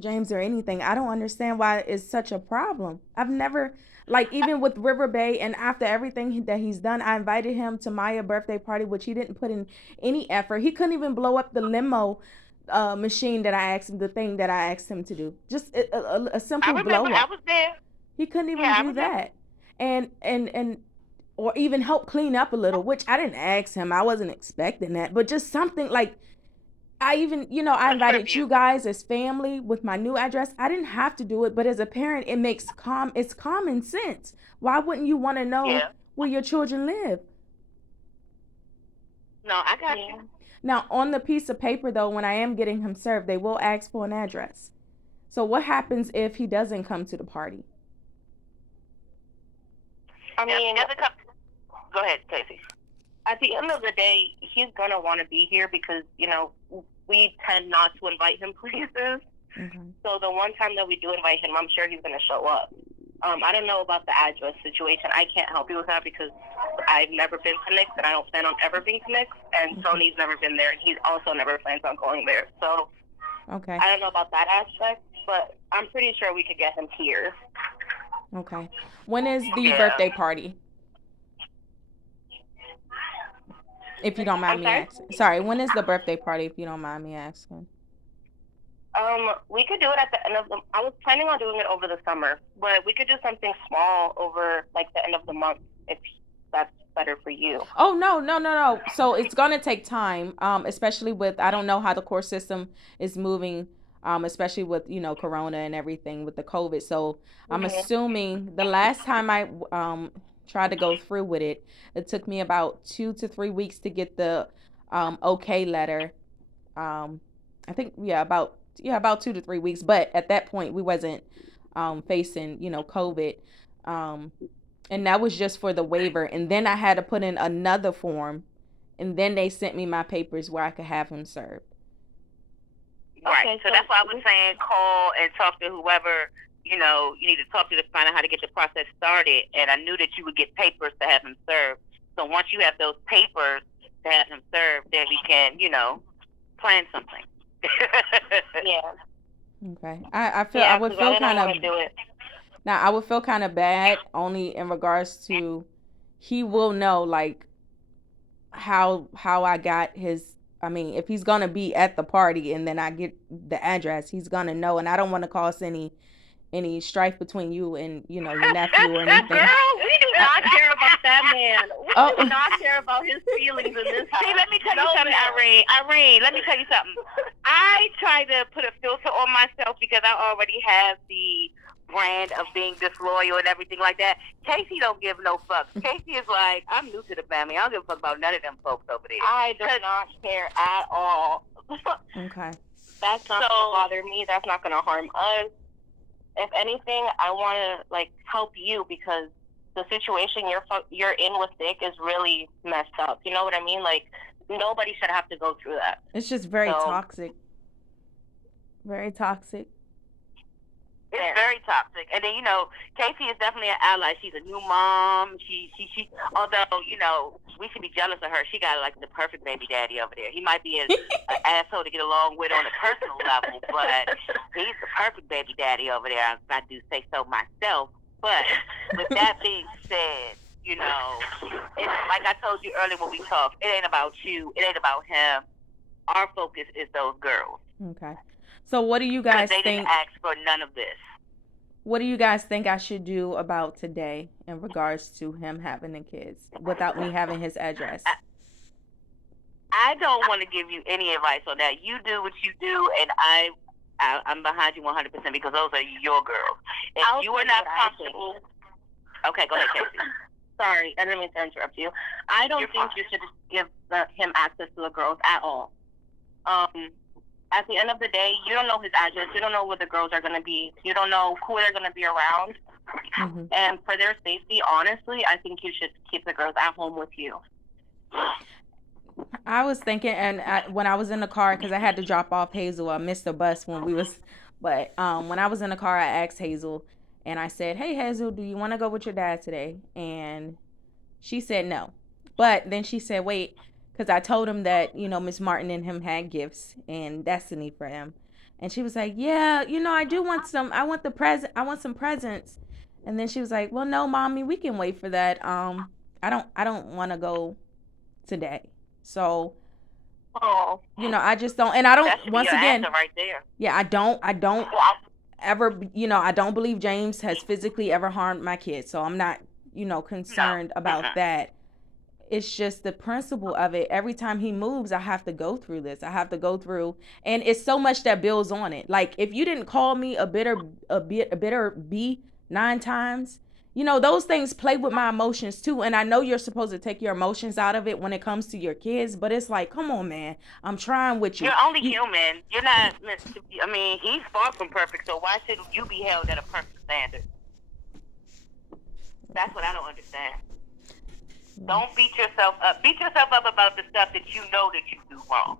James or anything. I don't understand why it's such a problem. I've never, like, even with River Bay, and after everything that he's done, I invited him to my birthday party, which he didn't put in any effort. He couldn't even blow up the limo machine that I asked him, the thing that I asked him to do. Just a I simple remember blow I up. was there. He couldn't even Yeah, I do remember. that. And or even help clean up a little, which I didn't ask him. I wasn't expecting that, but just something like I even, I A invited you tribute. guys as family with my new address. I didn't have to do it, but as a parent, it's common sense. Why wouldn't you want to know Yeah. where your children live? No, I got you. Yeah. Now, on the piece of paper though, when I am getting him served, they will ask for an address. So what happens if he doesn't come to the party? I If he mean, doesn't come, go ahead, Casey. at the end of the day, he's gonna want to be here because we tend not to invite him places. Okay. So the one time that we do invite him, I'm sure he's gonna show up. I don't know about the address situation. I can't help you with that because I've never been to Nick's and I don't plan on ever being to Nick's. And Tony's never been there and he also never plans on going there. So Okay. I don't know about that aspect, but I'm pretty sure we could get him here. Okay. When is the Yeah. birthday party? If you don't mind I'm me sorry? asking. Sorry, when is the birthday party if you don't mind me asking? We could do it at the end of the. I was planning on doing it over the summer, but we could do something small over like the end of the month if that's better for you. Oh no, no, no, no. So it's gonna take time, especially with I don't know how the court system is moving, especially with Corona and everything with the COVID. So I'm Hmm. assuming the last time I tried to go through with it, it took me about 2 to 3 weeks to get the okay letter. Um, I think about 2 to 3 weeks. But at that point, we wasn't facing COVID. Um, and that was just for the waiver, and then I had to put in another form, and then they sent me my papers where I could have him served. Right. Okay, So so that's why I was saying call and talk to whoever, you need to talk to find out how to get the process started. And I knew that you would get papers to have him served. So once you have those papers to have him served, then we can, plan something. yeah, Okay. I feel I yeah, would because I feel didn't kind want of to do it. now I would feel kind of bad only in regards to he will know like how I got his. I mean, if he's gonna be at the party and then I get the address, he's gonna know, and I don't want to cause any strife between you and your nephew or anything. Girl, we do I, not care about that man. We do oh, not care about his feelings in this house. See, let me tell you No, something, ma'am. Irene. Irene, let me tell you something. I try to put a filter on myself because I already have the brand of being disloyal and everything like that. Casey don't give no fucks. Casey is like, I'm new to the family. I don't give a fuck about none of them folks over there. I do not care at all. okay. That's not So, gonna bother me. That's not gonna harm us. If anything, I want to like help you because the situation you're in with Nick is really messed up. You know what I mean? Like nobody should have to go through that. It's just very So toxic. Very toxic. it's there. very toxic. And then, Casey is definitely an ally. She's a new mom. She although, we should be jealous of her. She got like the perfect baby daddy over there. He might be an asshole to get along with on a personal level, but he's the perfect baby daddy over there. I do say so myself. But with that being said, it's like I told you earlier when we talked, it ain't about you. It ain't about him. Our focus is those girls. Okay. So what do you Because guys they didn't think? ask for none of this. What do you guys think I should do about today in regards to him having the kids without me having his address? I don't want to give you any advice on that. You do what you do, and I'm behind you 100% because those are your girls. If I'll you tell are you not what I think. comfortable, okay, go ahead, Casey. Sorry, I didn't mean to interrupt you. I don't You're think fine. you should give him access to the girls at all. At the end of the day, you don't know his address. You don't know where the girls are going to be. You don't know who they're going to be around. Mm-hmm. And for their safety, honestly, I think you should keep the girls at home with you. I was thinking, and when I was in the car, because I had to drop off Hazel, I missed the bus when we was, but when I was in the car, I asked Hazel, and I said, "Hey Hazel, do you want to go with your dad today?" And she said no, but then she said, "Wait," because I told him that Miss Martin and him had gifts and Destiny for him, And she was like, yeah, I do want some. I want some presents. And then she was like, well, no, mommy, we can wait for that. I don't want to go today. So, Oh, I just don't. And I don't. that should be Once your again, answer right there. yeah, I don't ever. I don't believe James has physically ever harmed my kids. So I'm not, concerned about Mm-mm. that. It's just the principle of it. Every time he moves, I have to go through this. I have to go through, and it's so much that builds on it. Like if you didn't call me a bitter B 9 times, those things play with my emotions too. And I know you're supposed to take your emotions out of it when it comes to your kids, but it's like, come on, man, I'm trying with you. You're only human. You're not meant to be. I mean, he's far from perfect, so why should you be held at a perfect standard? That's what I don't understand. Don't beat yourself up. Beat yourself up about the stuff that you know that you do wrong.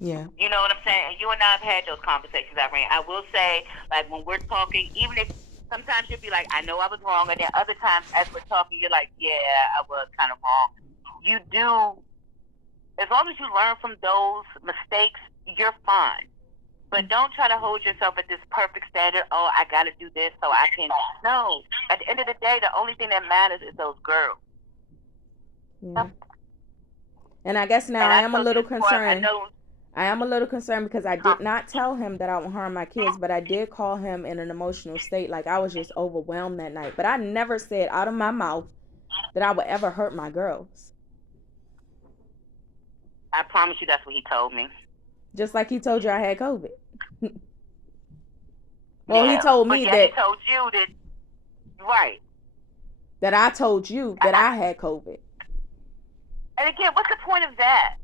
Yeah. You know what I'm saying? You and I have had those conversations, Irene. I will say, like, when we're talking, even if sometimes you'll be like, I know I was wrong, and then other times as we're talking, you're like, yeah, I was kind of wrong. You do, as long as you learn from those mistakes, you're fine. But don't try to hold yourself at this perfect standard. Oh, I got to do this so I can. No. At the end of the day, the only thing that matters is those girls. Yeah. And I guess now And I am a told little you before, I concerned. know. I am a little concerned because I did not tell him that I would harm my kids, but I did call him in an emotional state. Like I was just overwhelmed that night. But I never said out of my mouth that I would ever hurt my girls. I promise you that's what he told me. Just like he told you I had COVID. Well, Yeah, he told but me yeah, that he told you that, right. that I told you that I had COVID. And again, what's the point of that?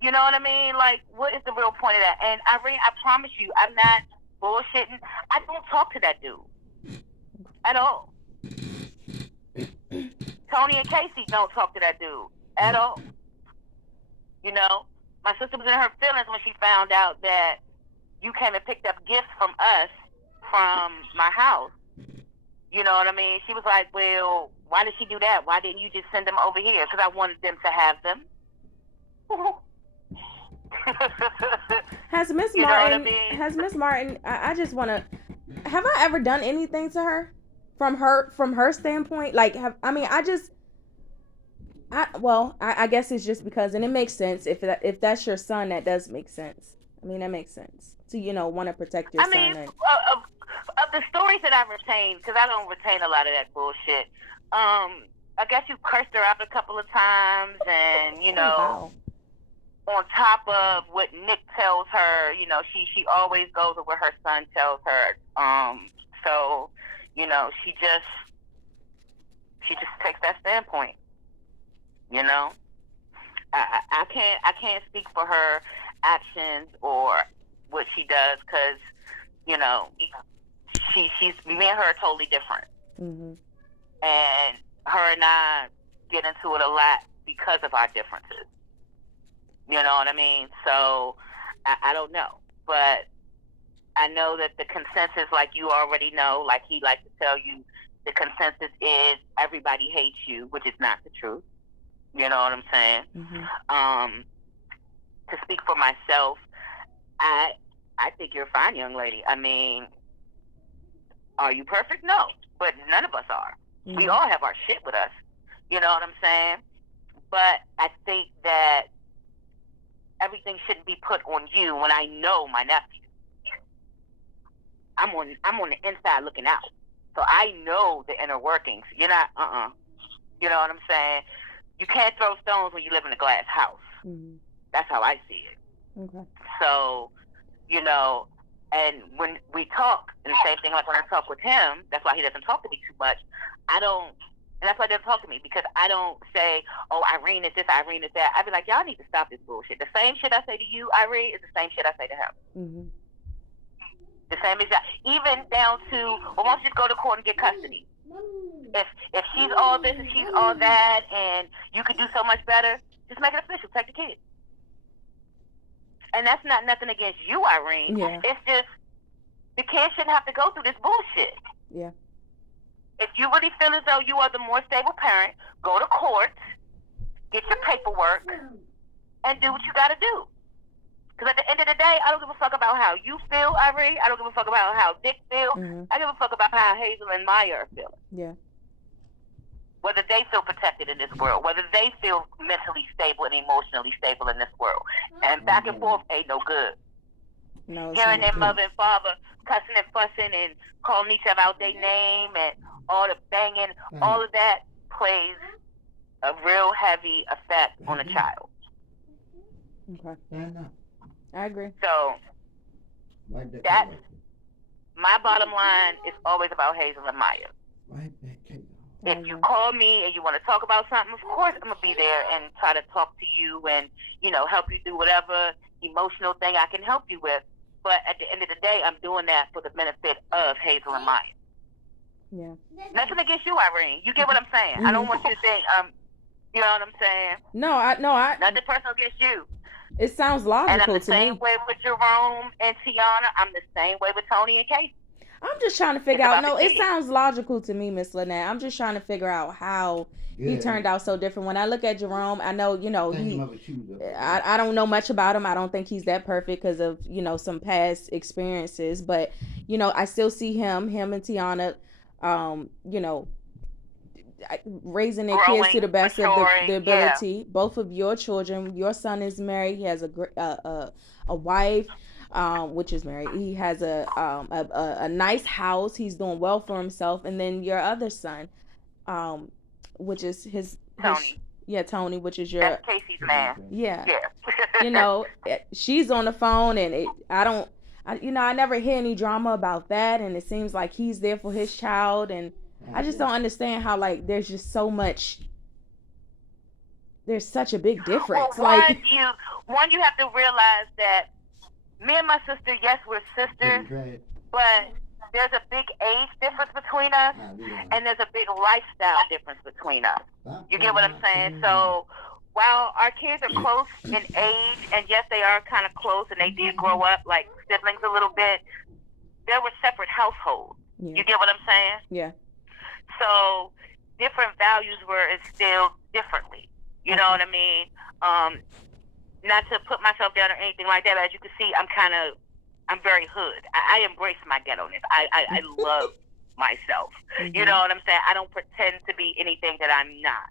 You know what I mean? Like, what is the real point of that? And Irene, I promise you, I'm not bullshitting. I don't talk to that dude at all. Tony and Casey don't talk to that dude at all. You know, my sister was in her feelings when she found out that you came and picked up gifts from us from my house. You know what I mean? She was like, well, why did she do that? Why didn't you just send them over here? Because I wanted them to have them. Has Miss You know what I Martin? mean? Has Miss Martin? I just want to. Have I ever done anything to her? From her standpoint, like I guess it's just because, and it makes sense if that's your son, that does make sense. I mean, that makes sense to want to protect your son. And Of the stories that I've retained, because I don't retain a lot of that bullshit. I guess you cursed her out a couple of times, and wow. on top of what Nick tells her, she always goes with what her son tells her. So, she just takes that standpoint. I can't speak for her actions or what she does, because she's me and her are totally different. Mm-hmm. And her and I get into it a lot because of our differences. You know what I mean? So I don't know, but I know that the consensus, like you already know, like he likes to tell you, the consensus is everybody hates you, which is not the truth. You know what I'm saying? Mm-hmm. To speak for myself, I think you're a fine young lady. I mean, are you perfect? No, but none of us are. Mm-hmm. We all have our shit with us. You know what I'm saying? But I think that everything shouldn't be put on you when I know my nephew. I'm on the inside looking out. So I know the inner workings. You're not, You know what I'm saying? You can't throw stones when you live in a glass house. Mm-hmm. That's how I see it. Okay. So, and when we talk, and the same thing like when I talk with him, that's why he doesn't talk to me too much. And that's why he doesn't talk to me, because I don't say, oh, Irene is this, Irene is that. I be like, y'all need to stop this bullshit. The same shit I say to you, Irene, is the same shit I say to him. Mm-hmm. The same exact, even down to, well, why don't you just go to court and get custody? If she's all this and she's all that, and you could do so much better, just make it official. Take the kid. And that's not nothing against you, Irene. Yeah. It's just the kid shouldn't have to go through this bullshit. Yeah. If you really feel as though you are the more stable parent, go to court, get your paperwork, and do what you got to do. Because at the end of the day, I don't give a fuck about how you feel, Ivory. I don't give a fuck about how Nick feels. Mhm. I give a fuck about how Hazel and Maya are feeling. Yeah. Whether they feel protected in this world, whether they feel mentally stable and emotionally stable in this world. And back and forth ain't no good. No. It's Hearing not. their mother and father cussing and fussing and calling each other out their name and all the banging, all of that plays a real heavy effect on a child. Okay. I agree. So that's my bottom line is always about Hazel and Maya. If you call me and you want to talk about something, of course I'm gonna be there and try to talk to you and, you know, help you through whatever emotional thing I can help you with. But at the end of the day, I'm doing that for the benefit of Hazel and Maya. Yeah. Nothing against you, Irene. You get what I'm saying? Mm-hmm. I don't want you to think, you know what I'm saying? No, I. Nothing personal against you. It sounds And I'm logical the to same me. way with Jerome and Tiana. I'm the same way with Tony and Casey. I'm just trying to figure It's out. about No, the it kids. sounds logical to me, Miss Lynette. I'm just trying to figure out how he turned out so different. When I look at Jerome, I know, you know, I don't know much about him. I don't think he's that perfect because of, you know, some past experiences. But, you know, I still see him and Tiana, you know, raising their kids to the best of the ability. Yeah. Both of your children, your son is married. He has a wife, which is married. He has a nice house. He's doing well for himself. And then your other son, which is his Tony. Tony, which is your That's Casey's man. Yeah. Yeah. You know, she's on the phone, and I never hear any drama about that. And it seems like he's there for his child, and I just don't understand how, like, there's just so much. There's such a big difference. Well, one, you have to realize that me and my sister, yes, we're sisters, but there's a big age difference between us, and there's a big lifestyle difference between us. You get what I'm saying? So while our kids are close in age, and yes, they are kind of close, and they did grow up like siblings a little bit, there were separate households. Yeah. You get what I'm saying? Yeah. So different values were instilled differently. You know what I mean? Not to put myself down or anything like that, but as you can see, I'm very hood. I embrace my ghetto-ness. I love myself. Mm-hmm. You know what I'm saying? I don't pretend to be anything that I'm not.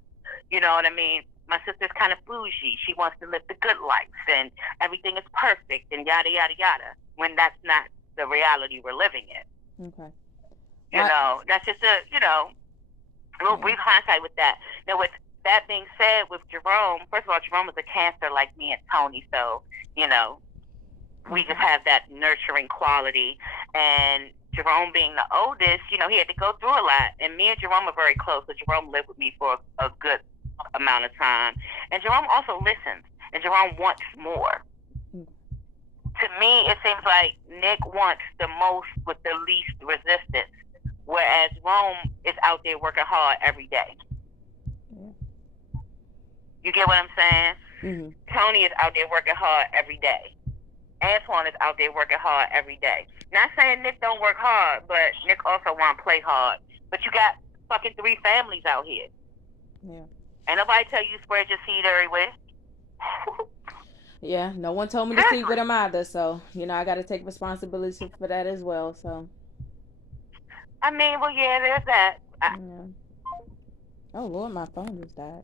You know what I mean? My sister's kind of bougie. She wants to live the good life, and everything is perfect, and yada, yada, yada, when that's not the reality we're living in. Okay. You know, that's just a little brief hindsight with that. Now, with that being said, with Jerome, first of all, Jerome was a Cancer like me and Tony, so, you know, we just have that nurturing quality. And Jerome being the oldest, you know, he had to go through a lot. And me and Jerome are very close, so Jerome lived with me for a good amount of time. And Jerome also listens, and Jerome wants more. To me, it seems like Nick wants the most with the least resistance, whereas Rome is out there working hard every day. You get what I'm saying? Mm-hmm. Tony is out there working hard every day. Antoine is out there working hard every day. Not saying Nick don't work hard, but Nick also want to play hard. But you got fucking 3 families out here. Yeah. Ain't nobody tell you spread your seed everywhere. Yeah, no one told me to sleep with him either, so, you know, I got to take responsibility for that as well, so. I mean, well, yeah, there's that. Yeah. Oh, Lord, my phone just died.